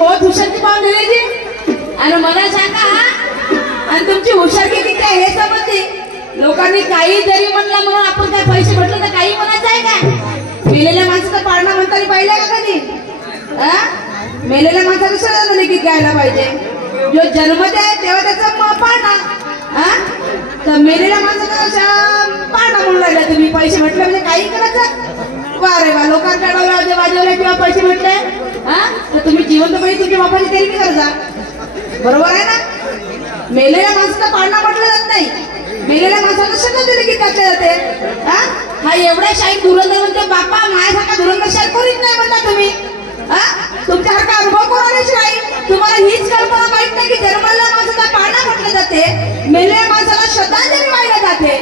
बहुत हुशारकी पाहून दिली आणि मला सांगा आणि तुमची हुशारकी किती आहे हे समजते. लोकांनी काही जरी म्हणलं म्हणून आपण काय पैसे म्हटलं तर काही म्हणायचं आहे का? मेलेल्या माणसाचा पाळणा म्हणताना पाहिलं का कधी? मेलेल्या माणसाचं सगळं गीत गायला पाहिजे. जो जन्मत आहे तेव्हा त्याचा पाळणा, तर मेलेल्या माणसाचा पाळणा म्हणून राहिला तुम्ही. पैसे म्हटलं म्हणजे काही करायचं? वा रे वा, लोकांकडे वाजवले किंवा पैसे म्हटले तर तुम्ही जिवंतपणे तुमच्या बापाची तयारी करता. बरोबर आहे ना? मेलेल्या माणसाचा पाळणा म्हटलं जात नाही, मेलेल्या माणसाला सगळं गीत घातले जाते. हा एवढ्या शाही धुरंधर म्हणते बापा माझ्यासारखा धुरंधर शाही कोणीच नाही म्हणता तुम्ही. तुमच्यासारखा अनुभव कोणालाच नाही. तुम्हाला हीच कल्पना माहित नाही की जन्मलेल्या माणसाचा पाळणा म्हटलं जाते, मेलेल्या माणसाला श्रद्धांजली वाहिली जाते.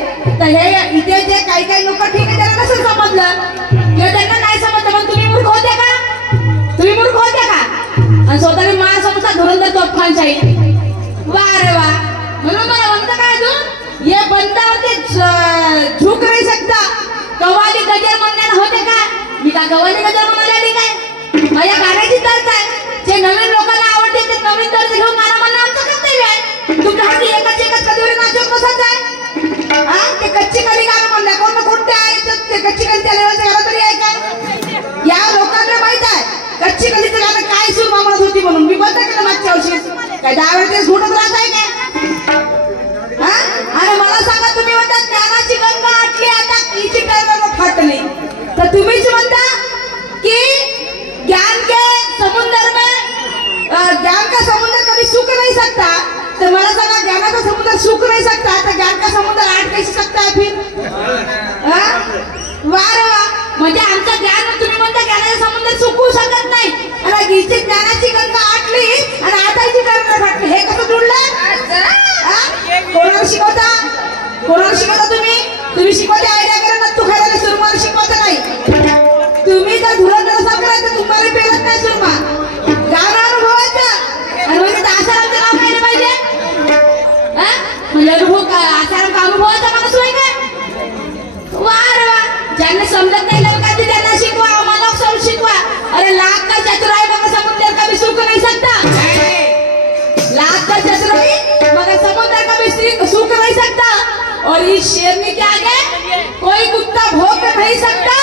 तर हे इथे जे काही लोक ठीक आहे त्यांना कसं समजलं किंवा त्यांना नाही समजलं, मग तुम्ही मूर्ख होते का? तुम्ही मूर्ख होते का? आणि स्वतःने महासमोरचा धुरंधर तोफखान शाही. वा रे वा. म्हणून मला म्हणतं काय अजून ये बंदा होते झुक नाही सकता. कव्वाली गजर म्हणण्याला होते का? मी का कव्वाली गजर म्हणाली काय? माझ्या गाण्याची तर्क आहे. जे नवीन लोकांना आवडते ते नवीन तर्क घेऊन गाणं म्हणणं आमचं कर्तव्य आहे. तुमच्या हाती एकच कधीवर नाचवत बसत आहे. ते कच्ची कली गाणं म्हणलं कोण कोणते आहे ते कच्ची कली त्या लेवलचं गाणं तरी आहे काय? या लोकांना माहित आहे कच्ची कलीचं गाणं काय सुरमा म्हणत होती म्हणून. मी बंद केलं मागच्या वर्षी. काय 10 वेळ ते झुटत राहत आहे काय? आणि मला सांगा तुम्ही म्हणता ज्ञानाची गंगा आटली आता किची टळलं फाटली, तर तुम्हीच म्हणता की ज्ञान के समुद्र में ज्ञान का समुद्र कभी सूख नहीं सकता. तो मला सांगा ज्ञानाचा समुद्र सूख नहीं सकता तो ज्ञान का समुद्र आट कैसे सकता है फिर? वाह वा. म्हणजे आमचं ज्ञान तुम्ही म्हणता ज्ञानाचा समुद्र सुकू शकत नाही आणि हिची ज्ञानाची गंगा आटली आणि आटायची गंगा फाटली. हे कसं जुळलं? कोणाला शिकवता? कोणाला शिकवता तुम्ही? तुम्ही शिकवते आयडिया करा तू खायला सुरमाला शिकवता नाही. तुम्ही जर धुरंधर असाल करायचं तुम्हाला पेलत नाही सुरमा. गाणं अनुभवायचं आणि म्हणजे आसारामचं नाव खायला पाहिजे. म्हणजे अनुभव काय आसाराम का अनुभवाचा माणूस होय काय? वा रे वा. ज्यांना समजत नाही लोकांनी त्यांना शिकवा, आम्हाला शिकवा. अरे लाख का चतुराई मग समुद्र कभी सूख नहीं सकता. लाख का चतुराई मगर समुद्र कभी सूख नहीं सकता. और इस शेरनी के आगे कोई कुत्ता भौंक नहीं सकता.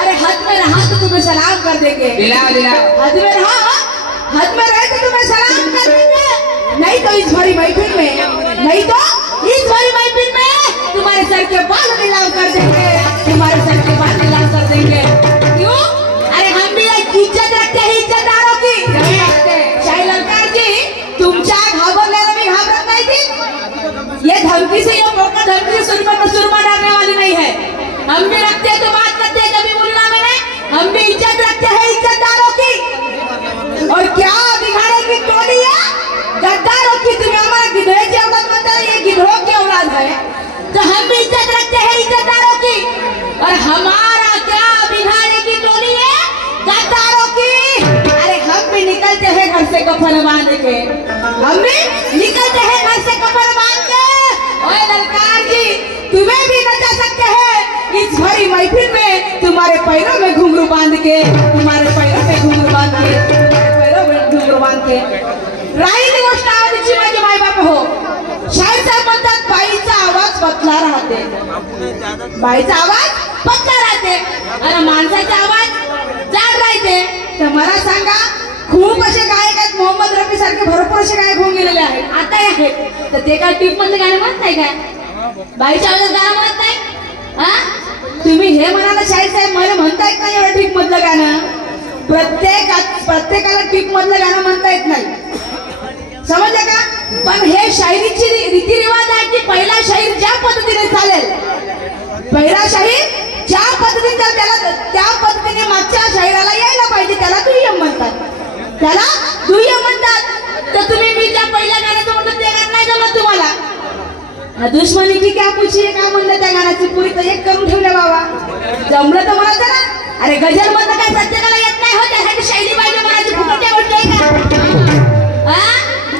अरे हद में रहा तो तुम्हें सलाम कर देंगे. हद में रहा, हद में रहे तो तुम्हें सलाम कर देंगे. नहीं तो इस भरी महफिल में, नहीं तो इस भरी महफिल में तुम्हारे सर के बाल नीलाम कर देंगे. तुम्हारे सर के बाल नीलाम कर देंगे. क्यों? अरे हम भी इज्जत रखते हैं इज्जतदारों की. शाही ललकार जी तुमच्या घाबरल्याला मी घाबरत नाही थी. ये धमकी से, ये मौका धमकी से सुरमा डालने वाली नहीं है. हम भी रखते हैं तो बात करते हैं. जब भी बोलना मैंने हम भी इज्जत रखते हैं इज्जतदारों की. और क्या बिगाड़ेगी टोली है गद्दारों की. तुम्हें हमारा गिधड़े की औलाद बनता है, ये गिधड़ों की औलाद है. तो हम भी इज्जत रखते हैं इज्जतदारों की. और हमारा क्या बिगाड़ेगी टोली है गद्दारों की. अरे हम भी निकलते हैं घर से कफन बांध के. हम भी निकलते हैं घर से कफन बांध के. ओए ललकार जी तुम्हें भी नचा सकते हैं इस भरी महफिल में. तुम्हारे पैरों में घुंघरू बांध के, तुम्हारे पैरों में घुंघरू बांध के, तुम्हारे पैरों में घुंघरू बांध के. राहिली गोष्ट आवडीची माझे माय बाप हो. शाहीर साहेब म्हणतात बाईचा आवाज पतला राहते, बाईचा आवाज पतला राहते आणि माणसाचा आवाज जाड राहते. तर मला सांगा खूप असे गायक आहेत, मोहम्मद रफी सारखे भरपूर असे गायक होऊन गेलेले आहेत, आता आहेत. तर ते काय टीप मधले गाणे म्हणत नाही काय? बाईच्या आवाजात गाणं म्हणत नाही. तुम्ही हे म्हणाला शाहीर साहेब मला म्हणता येत नाही एवढं टीप मधलं गाणं. प्रत्येकाला टीप मधलं गाणं म्हणता येत नाही, समजलं का? पण हे शायरीची रीतिरिवाज आहे की पहिला शाहीर ज्या पद्धतीने चालेल, पहिला शाहीर ज्या पद्धतीने त्याला त्या पद्धतीने मागच्या शाहिराला यायला पाहिजे. त्याला दुय्यम म्हणतात, त्याला दुय्यम म्हणतात. तर तुम्ही मी ज्या पहिल्या गाण्याचं म्हणतो ते गाणं नाही जमत तुम्हाला. दुश्मनी की क्या पूछिए का म्हणलं त्या गाण्याची पुरी तर एक करून ठेवलं बाबा. जमलं तर म्हणायचं ना. अरे गजल म्हणलं काय प्रत्येकाला येत नाही हो, त्यासाठी शैली पाहिजे म्हणायची. फुकटच्या गोष्टी आहे का?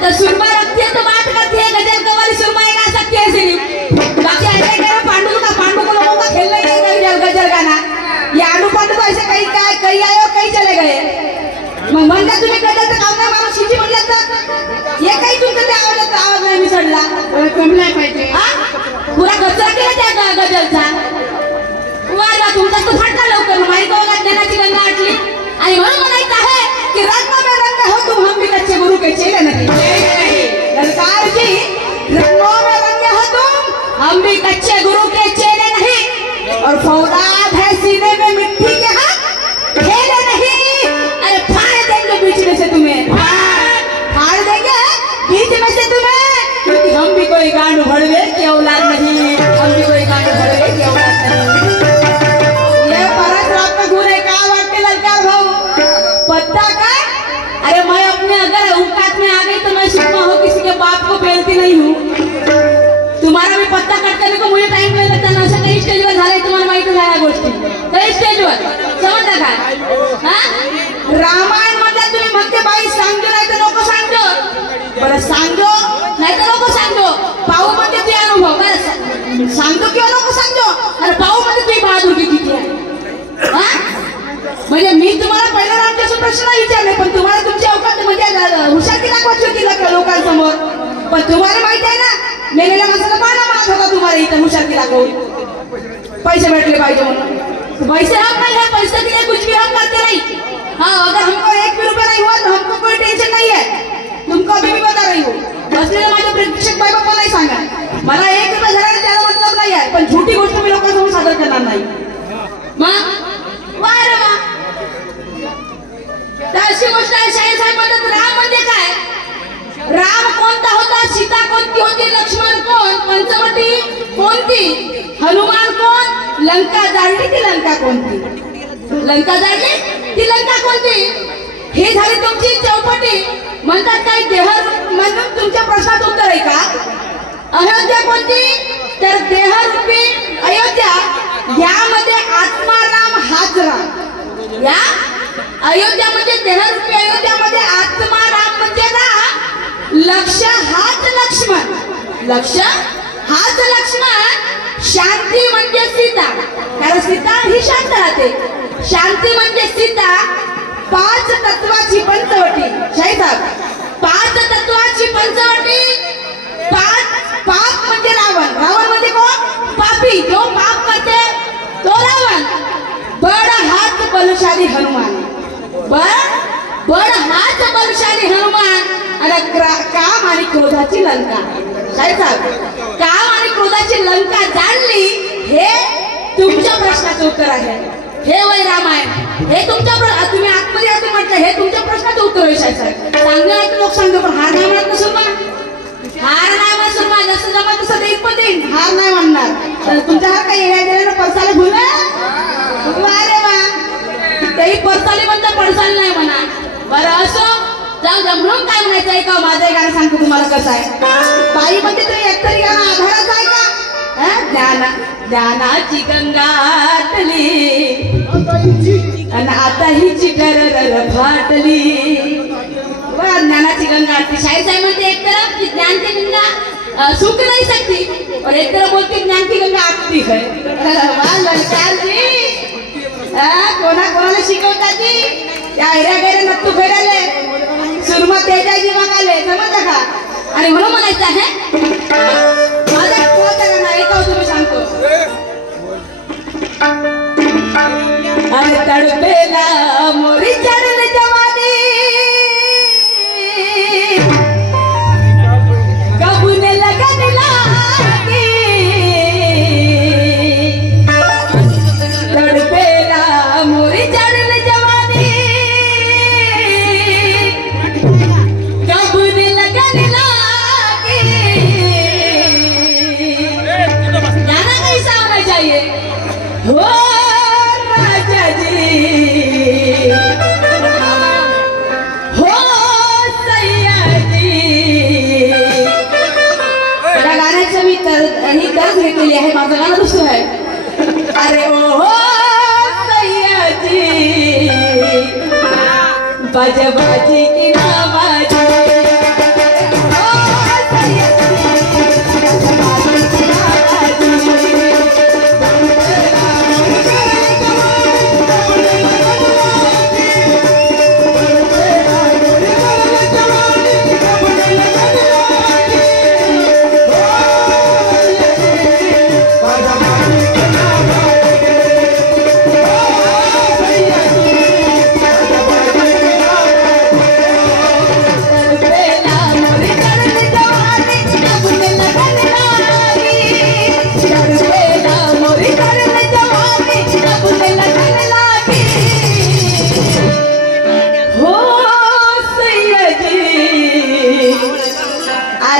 तर सुरमा रखती है तो बात करती है. गजल कवाली सुरमा ही गा सकती है सिर्फ. बाकी ऐसे कह रहे पांडु को लोगों का खेलना ही नहीं गजल गाना. ये आलू पांडु तो ऐसे कहीं आए और कहीं चले गए. मग म्हणता तुम्ही गजल तर काम जमलाय पाहिजे. पुरा कचरा केला त्या गजलचा. वा तुमचा तो फाटला लवकर माहिती बघा ज्ञानाची गंगा आटली. आणि म्हणून म्हणायचं आहे की रंग में रंग हो तुम हम भी कच्चे गुरु के चेले नहीं. ललकार जी रंगों में रंग हो तुम हम भी कच्चे गुरु के चेले नहीं. और फौलाद है सीने में मिट्टी के हाथ खेले नहीं. अरे फाड़ देंगे बीच में से तुम्हें. फाड़ देंगे बीच में से तुम्हें. क्योंकि हम भी कोई गांड भड़वे की औलाद नहीं. हम भी कोई गांड भड़वे की औलाद नहीं. ये परस का गुण है. कहा वाक्य ललकार भाऊ पत्ता का. अरे मैं अपने अगर औकात में आ गई तो मैं सुखमा हो किसी के बाप को पेलती नहीं हूँ. तुम्हारा भी पत्ता कट करने को मुझे टाइम नहीं लगता. ना कई स्टेजवर झाले तुम्हाला माहिती झाल्या गोष्टी. कई स्टेजवर समजलं का. रामायण मधल्या तुम्ही म्हणते बाई सांगतो नाही तर नको सांगतो. बरं सांगतो नाही तर नको सांगतो. पाहू म्हणते तुझे अनुभव. बरं सांगतो किंवा नको सांगतो. अरे पाहू म्हणते तुझी बहादुरी किती आहे. म्हणजे मी तुम्हाला पहिल्या रामच्यासून प्रश्न विचारले पण तुम्हाला तुमच्या अवकात म्हणजे हुशारी दाखवायची होती लोकांसमोर. पण तुम्हाला माहिती आहे ना मेलेल्या माणसाला पाना मारत होता तुम्हाला इथं हुशारी दाखवून. पैसे भेटले पाहिजे म्हणून. पैसे हम नहीं है. पैसे के लिए कुछ भी हम करते नहीं. हाँ अगर हमको 1 भी रुपया नहीं हुआ तो हमको कोई टेंशन नहीं है. तुमको अभी भी बता रही हूँ. बसलेल्या माझ्या प्रेक्षक बाई बाप्पा नाही सांगा. मला 1 रुपया झाला त्याला मतलब नाही आहे. पण झुटी गोष्ट मी लोकांसमोर सादर करणार नाही. मग अशी गोष्ट आहे. शाहीर साहेब म्हणतात राम म्हणजे काय. राम कोणता होता. सीता कोणती होती. लक्ष्मण कोण. पंचवटी कोणती. हनुमान कोण. लंका जाळली ती लंका कोणती. लंका जाळली ती लंका कोणती. हे झाली तुमची चौपटी. म्हणतात काय देह म्हणून तुमच्या प्रश्नात उत्तर आहे का. अयोध्या कोणती तर देहरूपी अयोध्या. यामध्ये आत्माराम हाजरा. या अयोध्या म्हणजे देहरूपी अयोध्यामध्ये आत्माराम म्हणजे ना लक्ष हाच लक्ष्मण. लक्ष हाच लक्ष्मण. शांती म्हणजे सीता. कारण सीता ही शांत राहते. शांती म्हणजे सीता. 5 तत्वाची पंचवटी. शाही साहेब 5 तत्वाची पंचवटी. 5 पाप म्हणजे रावण. रावण म्हणजे कोण. पापी. जो पाप करते तो रावण. बड़ हाथ बलशाली हनुमान. बड़ हाथ बलशाली हनुमान. आणि काम आणि क्रोधाची लंका. साहेब काम आणि क्रोधाची लंका जाणली. हे तुमच्या प्रश्नाचं उत्तर आहे. हे वय रामायण. हे तुमच्या तुम्ही आतमध्ये आधी म्हटलं हे तुमच्या प्रश्नाचं उत्तर आहे. साहेब सांगणार लोक सांगतो पण हार नाही म्हणत नसून हार नाही म्हणत सुरमा. जसं जमा तसं देईन पण देईन. हार नाही म्हणणार. तर तुमच्या हार काही येण्या गेल्यानं परसाला भुल. अरे वा तेही परसाली म्हणता पडसाली नाही म्हणा. बरं असो जाऊ द्या. म्हणून काय म्हणायचं आहे का माझं एक गाणं सांगतो तुम्हाला कसं आहे. बाई मध्ये तुम्ही एकतरी गाणं आधाराचं आहे का. ज्ञानाची गंगाटली आणि आता ही चिटर फाटली. वा ज्ञानाची गंगा आटली. शाहीर साहेब म्हणते एक तरफ की ज्ञान की गंगा सूख नहीं सकती और एक तरफ बोलते ज्ञान की गंगा आटती है. वा ललकार जी कोणाला शिकवता जी. त्या हिऱ्या गैरे नत्तू फेराले सुरमा तेजाजी मागाले. समजलं का. आणि म्हणून म्हणायचं आहे माझा कोणता गाणं ऐकाव तुम्ही सांगतो. अरे तडपेला मोरी चढले जवानी कबूने लगन लागी. तडपेला मोरी चढले जवानी कबूने लगन लागी. गाना कैसा होना चाहिए. हो राजा जी हो सैयाजी. या गाण्याचं मी दर्द घेतलेली आहे. माझं गाणं दुसरं आहे. अरे ओ सैयाजी बाजी की नामाजी.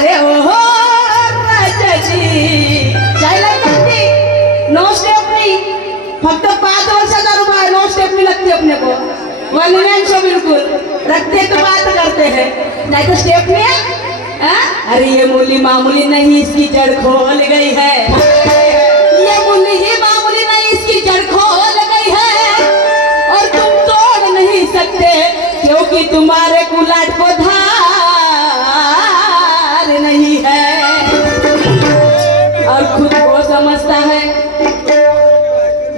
अरे ओहो राजाजी नो स्टेप नहीं, फक्त 5 वर्षाचा रुपया नो स्टेप नहीं लगती अपने को, 1 मैन शो बिल्कुल रखते तो बात करते हैं, नहीं तो स्टेप नहीं है। अरे ये मूली मामूली नहीं, इसकी जड़ खोल गई है, ये मूली ही मामूली नहीं, इसकी जड़ खोल गई है, और तुम तोड़ नहीं सकते क्योंकि तुम्हारे कुलाट को धार नहीं है, और खुद को समझता है,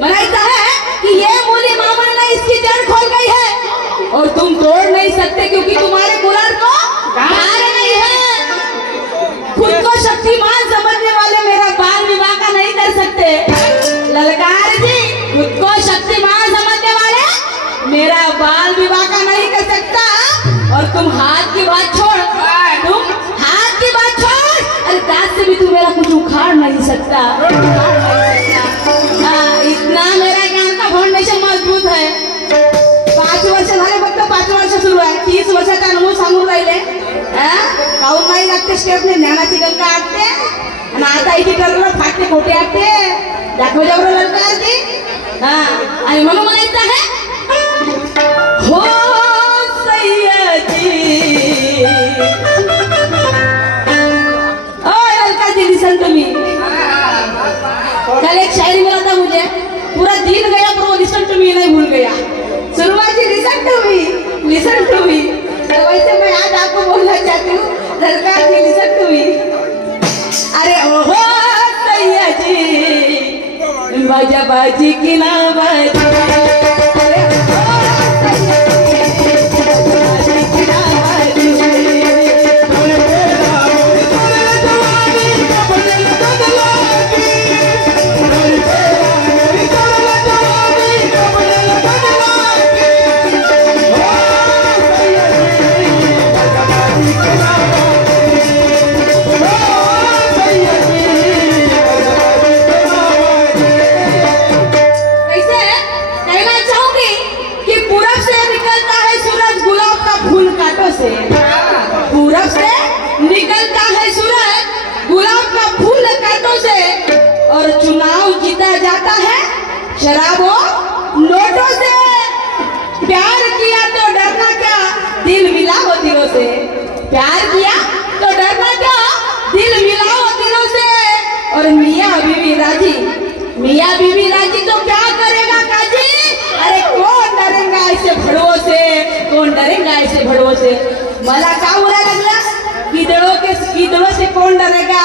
मनाता है कि ये मूली मामूली नहीं, इसकी जड़ खोल गई है, और तुम तोड़ नहीं सकते क्योंकि तुम्हारे कुलाट को धार नहीं है। खुद को शक्तिमान समझने वाले मेरा बाल विवाह का नहीं कर सकते। ललकार जी, खुद को शक्तिमान समझने वाले मेरा बाल विवाह का नहीं कर सकता, और तुम हाथ की बात छोड़, तुम हाथ की बात छोड़, अरे दांत से भी तू मेरा कुछ उखाड़ नहीं सकता, इतना मेरा ज्ञान का फाउंडेशन मजबूत है। 5 वर्ष झाले, फक्त 5 वर्ष सुरू आहे, 30 वर्षाचा अनुभव सांगून राहिले, काहून नाही लागते स्टेपने, ज्ञानाची गंगा आटते, आणि आता इथे करलं फाटते खोटे आटते, दाखव जाऊ ललकार जी। आणि म्हणून म्हणायचं आहे हो सय्यदी, ओ ललकार जी लिसन टू मी, कल एक शायरी मिला था मुझे, पूरा दिन गया पर वो लिसन टू मी नहीं भूल गया, शुरुआत से लिसन to me, listen to me, तो वैसे मैं आज आपको बोलना चाहती हूँ, ललकार जी लिसन टू मी। अरे ओहो सैयदी बाजा बाजी की ना बाजी, अरे ओहो सैयदी बाजी की ना बाजी, पूरब से निकलता है सूरज गुलाब का फूल कांटों से, और चुनाव जीता जाता है शराबों नोटों से। प्यार किया तो डरना क्या, दिल मिलाओ दिलों से, प्यार किया तो डरना क्या, दिल मिलाओ दिलों से, और मियाँ बीवी राजी, मियाँ बीवी राजी तो क्या करेगा काजी, अरे कौन डरेगा ऐसे भड़वों से, कौन डरेगा ऐसे भड़वों से। मला का बुरा लगला, गिदड़ों से कौन डरेगा,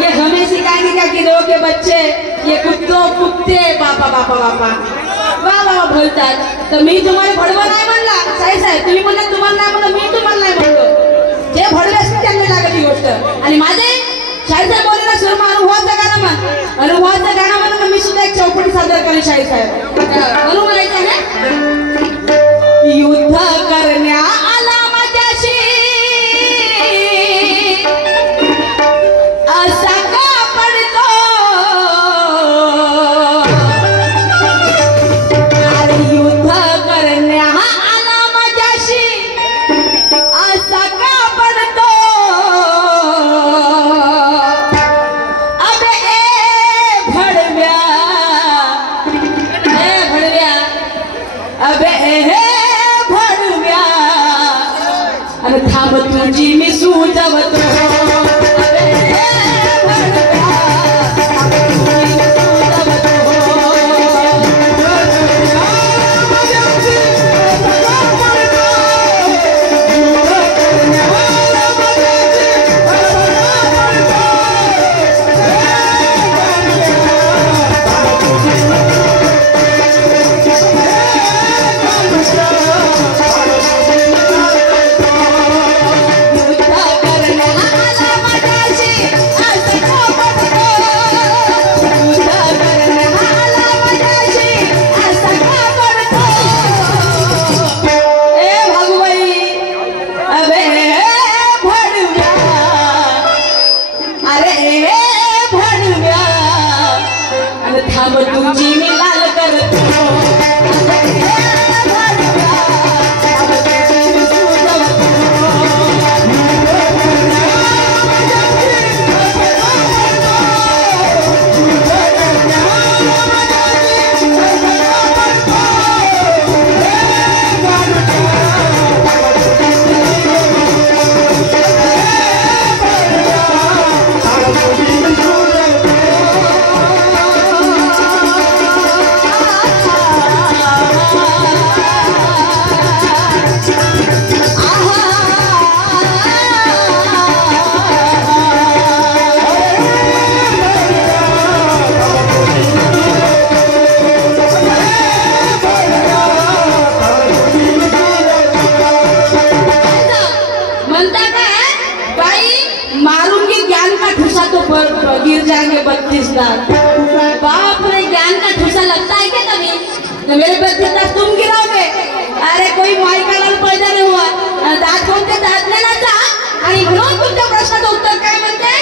ये हमें सिखाएंगे क्या गिदड़ों के बच्चे, ये कुत्ते बापा बापा बापा वाह वाह बोलतात, तर मी तुम्हाला भडवा नाही म्हणला, साहेब तुम्ही म्हणला तुम्हाला नाही म्हणलं, मी तुम्हाला नाही म्हणलो, जे भडवे असते त्यांना लागत ही गोष्ट। आणि माझे शाहीर साहेब बोलले ना सुरमा अनुभवाचं गाणं म्हण, अनुभवाचं गाणं म्हणून मी सुद्धा एक चौपटी सादर करेन शाहीर साहेब, म्हणून म्हणायचं आहे युद्ध करण्या आला माझ्याशी असा का पडतो, अरे युद्ध करण्या आला माझ्याशी असा का पडतो, अबे ए भडव्या अबे ए भडव्या, अरे थांब तुझी मी सुजवतो, अबे ए भडव्या थांब तुझी मी सुजवतो, थांब तुझी मी लाल करतो, थांब तुझी मी सुजवतो, गिर जाएंगे 32 दांत। बाप रे, ज्ञान का ठूसा लगता है क्या कभी? तो मेरे 32 दांत तुम गिराओगे? अरे कोई माई का लाल पैदा नहीं हुआ, दांत कोणते दांत लेना था। आणि म्हणून तुमच्या प्रश्नाचं उत्तर काय म्हणते?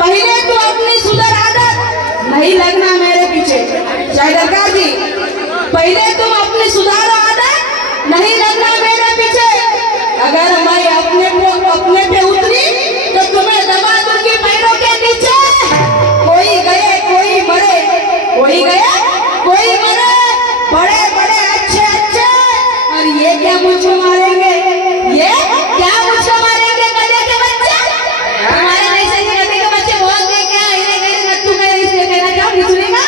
पहिले तू अपनी सुधर आदत, नहीं लगना मेरे पीछे। शायदरकार जी, पहिले तुम अपनी सुधार आदत, नहीं लगना मेरे पीछे। अगर मैं अपने पे उतरी तो तुम्हें दबा दूंगी पैरों के नीचे। कोई गए कोई मरे, कोई गया कोई मरे, बड़े बड़े अच्छे अच्छे, और ये क्या मुझको मारेंगे, ये क्या मुझको मारेंगे गधे के बच्चे। हमारे जैसे गधे के बच्चे बहुत गए क्या, इन्हें गए नत्थू गए, इसलिए कहना चाहो नहीं सुनेगा।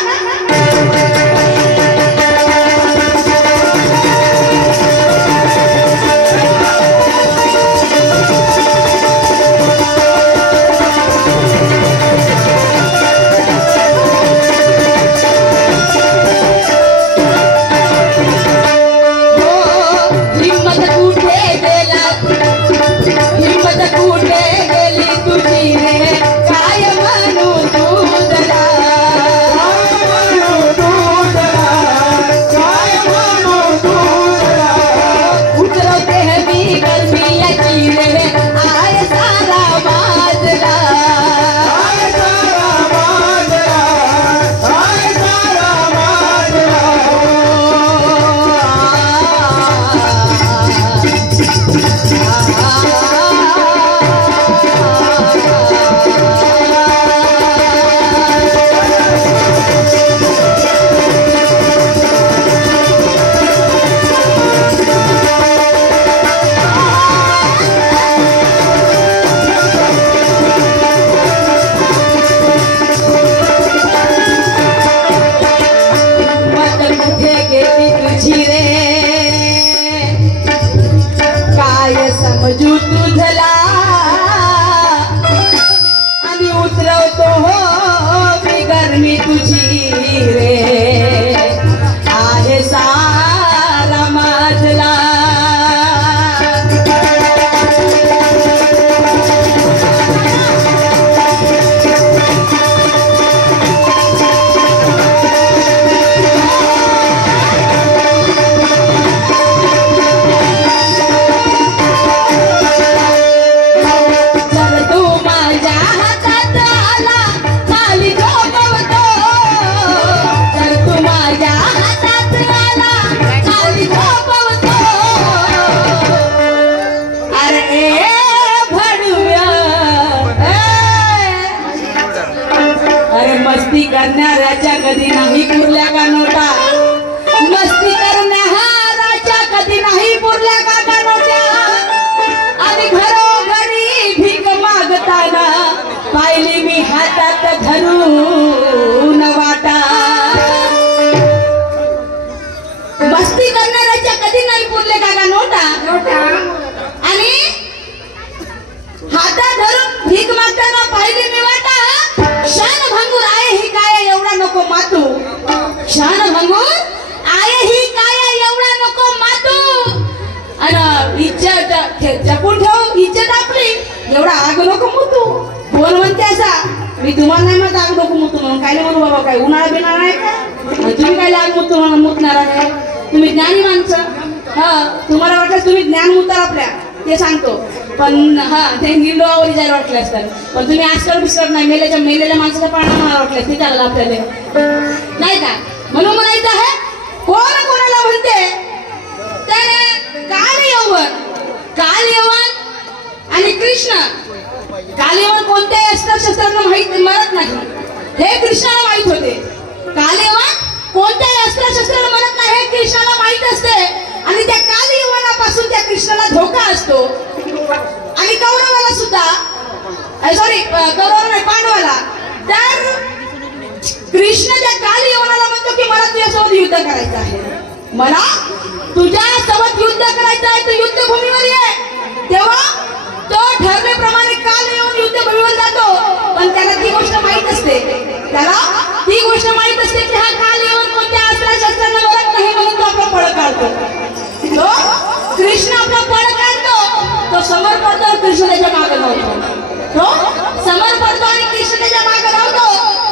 समजू तुझला आणि उतरवतो हो मी गरमी तुझी रे, आहे सारा माझला। मस्ती करणाऱ्याच्या कधी नाही पुरल्या का नोटा, मस्ती करणाऱ्याच्या कधी नाही पुरल्या का नोट्या। आणि घरोघरी भीक मागताना पाहिली मी हातात धरून वाटा। मस्ती करणाऱ्याच्या कधी नाही पुरले का नोटा, आणि हातात धरून भीक मागताना पाहिली मी वाटा। शान भंगूर आये ही काय एवढा नको मातू, शान भंगूर आये ही काय एवढा नको मातू। आणि इज्जत जपून ठेव, इज्जत आपली, एवढा आग नको मुतू। बोल म्हणते असा, मी तुम्हाला नाही म्हणत आग नको मुतू म्हणून, काय नाही म्हणू बाबा, काय उन्हाळा बिनाळा आहे का, तुम्ही काय आग मुतू म्हणून मुतणार आहे? तुम्ही ज्ञानी माणसं, हा तुम्हाला वाटलं तुम्ही ज्ञान मुतार आपल्या, ते सांगतो, पण हा ते गिरडोळावर जायला वाटलं असतं, पण तुम्ही आजकाल बिस्कट नाही, मेलेल्या माणसाचा पाळणा मला वाटलं ते चाललं आपल्याला नाही का। म्हणून म्हणायचं आहे, कोण कोणाला म्हणते तर काल यवन आणि कृष्ण। काल यवन कोणत्याही अस्त्रशस्त्रांना माहित मरत नाही, हे कृष्णाला माहित होते। काल यवन कोणत्याही अस्त्रशस्त्राला मरत नाही, हे कृष्णाला माहित असते। आणि त्या काल यवनापासून त्या कृष्णाला धोका असतो। आणि कौरवाला सुद्धा, सॉरी कौरवाला नाही पांडवाला, तर कृष्ण त्या काल यवनाला म्हणतो की मला तुझ्यासोबत युद्ध करायचं आहे, मला तुझ्यासोबत युद्ध करायचं आहे, तू युद्धभूमीवर ये। तेव्हा तो ठरल्याप्रमाणे काल येऊन युद्धभूमीवर जातो, पण त्याला ती गोष्ट माहित असते, की हा काल येऊन कोणत्या अस्त्रशस्त्रांना मरत नाही, म्हणून तो आपला पळ काढतो। तो कृष्ण आपला पळ काढतो, तो समोर पडतो, कृष्ण त्याच्या मागे धावतो, तो समोर पडतो आणि कृष्ण कृष्णाच्या मागे धावतो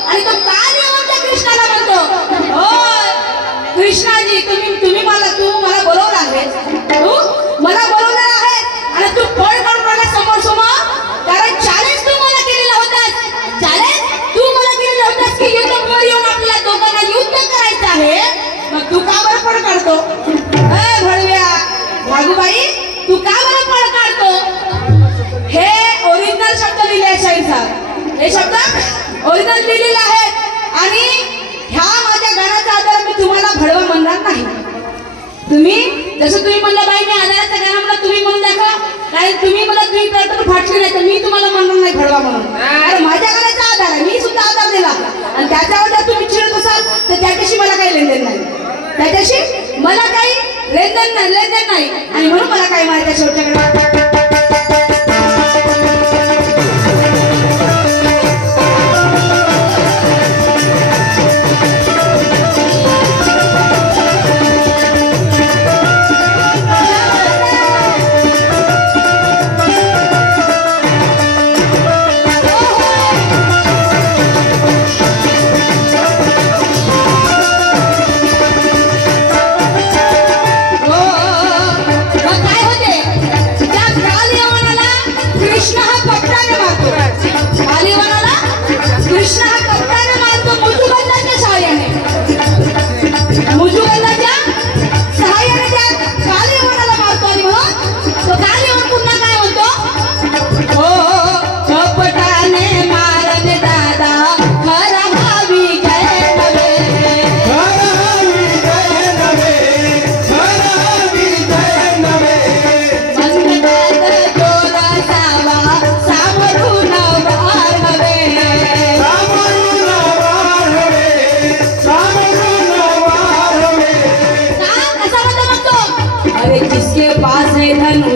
आणि तो काल येऊन त्या कृष्णाला म्हणतो, होय कृष्णाजी तू मला बोलवलं आहे, तू मला बोलवलं आहे आणि तू पळ करून राहिला समोर समोर, कारण चॅलेंज तू मला केलेला होतास, चॅलेंज तू मला केलेलं होतास की युद्धावर येऊन आपल्याला दोघांना युद्ध करायचं आहे, मग तू का बरं पळ काढतो? भडव्या भागूबाई तू का बरं पळ काढतो? हे ओरिजिनल शब्द लिहिले आहे शाहीर साहेब, हे शब्द ओरिजिनल लिहिलेले आहेत आणि ह्या माझ्या गाण्याचा आधार मी तुम्हाला भडवा म्हणणार नाही. तुम्ही म्हणलं बाई मी आधाराचा गाणं म्हणलं तुम्ही म्हणून दाखवा, कारण तुम्ही मला तुम्ही करतो फाटली नाही तर मी तुम्हाला म्हणणार नाही भडवा म्हणून, कारण माझ्या गाण्याचा आधार आहे, मी सुद्धा आधार दिला आणि त्याच्यावर जर तुम्ही चिडत असाल तर त्याच्याशी मला काही लेनदेन नाही, त्याच्याशी मला काही लेनदेन नाही आणि म्हणून मला काही माहिती शेवटच्याकडे.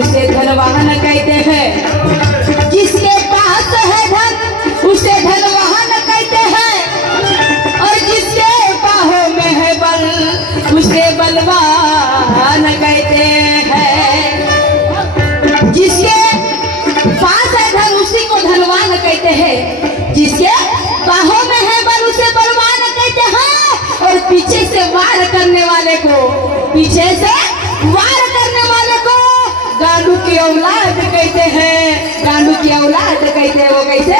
उसे धनवान कहते हैं, जिसके पास है धन उसे धनवान कहते हैं, और जिसके बाहों में है बल उसे बलवान कहते हैं. जिसके पास है धन उसी को धनवान कहते हैं, जिसके बाहों में है बल उसे बलवान कहते हैं, और पीछे से वार करने वाले को गांडू की औलाद कहते हैं. गांडू की औलाद कहते हैं, वो कैसे?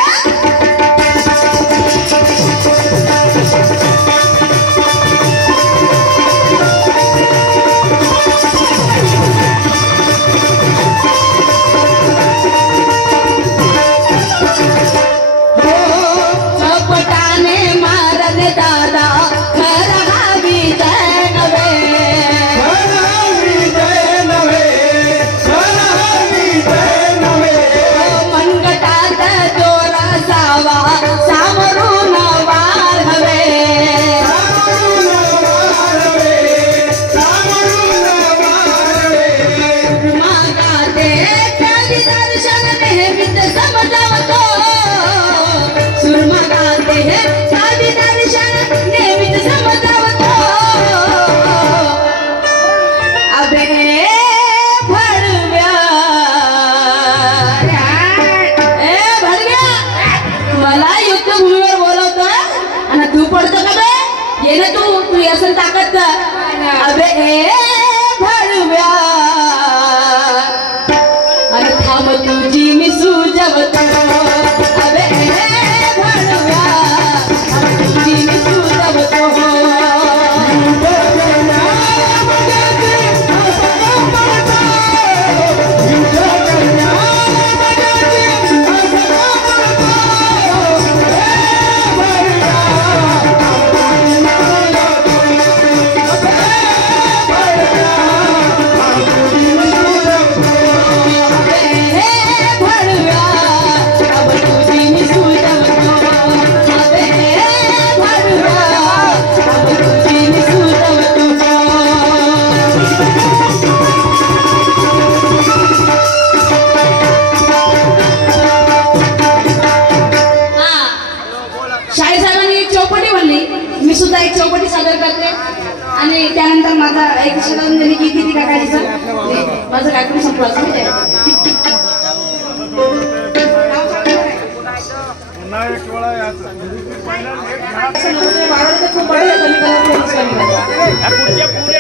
कपटाने मारन दादा असेल ताकद अबे भडव्या अरे थांब तुझी मी सुजवतो. अबे भडव्या तुझी मी सुजवतो. मी सुद्धा एक चौकटी सादर करते आणि त्यानंतर माझा एक श्रद्धांजली गीत किती काकाजीचं माझं कार्यक्रम संपला. पुन्हा एक वेळा याचं खूप खुर्च्या